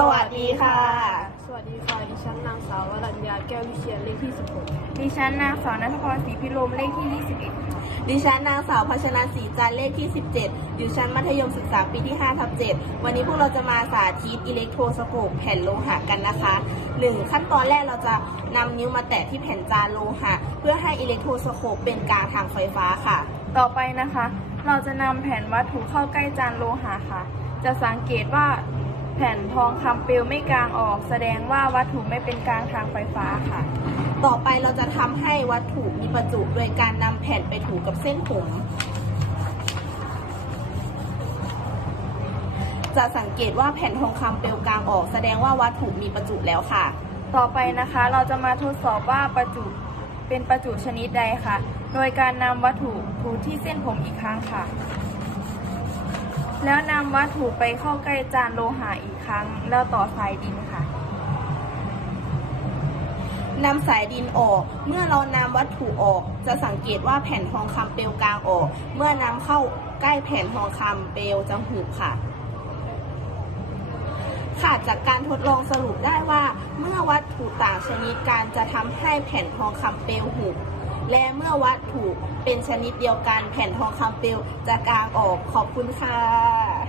สวัสดีค่ะ สวัสดีค่ะ ดิฉันนางสาววรัญญาแก้ววิเชียนเลขที่ 16 ดิฉันนางสาวนัทพรศรีพิรมเลขที่ 21 ดิฉันนางสาวพัชนาศรีจันทร์เลขที่ 17 อยู่ชั้นมัธยมศึกษาปีที่5ทับ7วันนี้พวกเราจะมาสาธิตอิเล็กโทรสโคปแผ่นโลหะกันนะคะ 1 ขั้นตอนแรกเราจะนำนิ้วมาแตะที่แผ่นจานโลหะ เพื่อให้อิเล็กโทรสโคปเป็นกลางทางไฟฟ้าค่ะ ต่อไปนะคะ เราจะนำแผ่นวัตถุเข้าใกล้จานโลหะค่ะ จะสังเกตว่า แผ่นทองคำเปลวไม่กลางออก แสดงว่าวัตถุไม่เป็นกลางทางไฟฟ้าค่ะ ต่อไปเราจะทำให้วัตถุมีประจุโดยการนำแผ่นไปถูกับเส้นผม จะสังเกตว่าแผ่นทองคำเปลวกลางออก แสดงว่าวัตถุมีประจุแล้วค่ะ ต่อไปนะคะเราจะมาทดสอบว่าประจุเป็นประจุชนิดใดค่ะ โดยการนำวัตถุถูที่เส้นผมอีกครั้งค่ะ แล้วนำวัตถุไปเข้าใกล้จานโลหะอีกครั้ง แล้วต่อสายดินค่ะนำสายดินออก เมื่อเรานำวัตถุออก จะสังเกตว่าแผ่นทองคำเปลวกลางออก เมื่อนำเข้าใกล้แผ่นทองคำเปลวจะหุบค่ะ ค่ะจากการทดลองสรุปได้ว่า เมื่อวัตถุต่างชนิดกันจะทำให้แผ่นทองคำเปลวหุบ และเมื่อวัตถุเป็นชนิดเดียวกัน แผ่นทองคำเปลวจะกลางออกขอบคุณค่ะ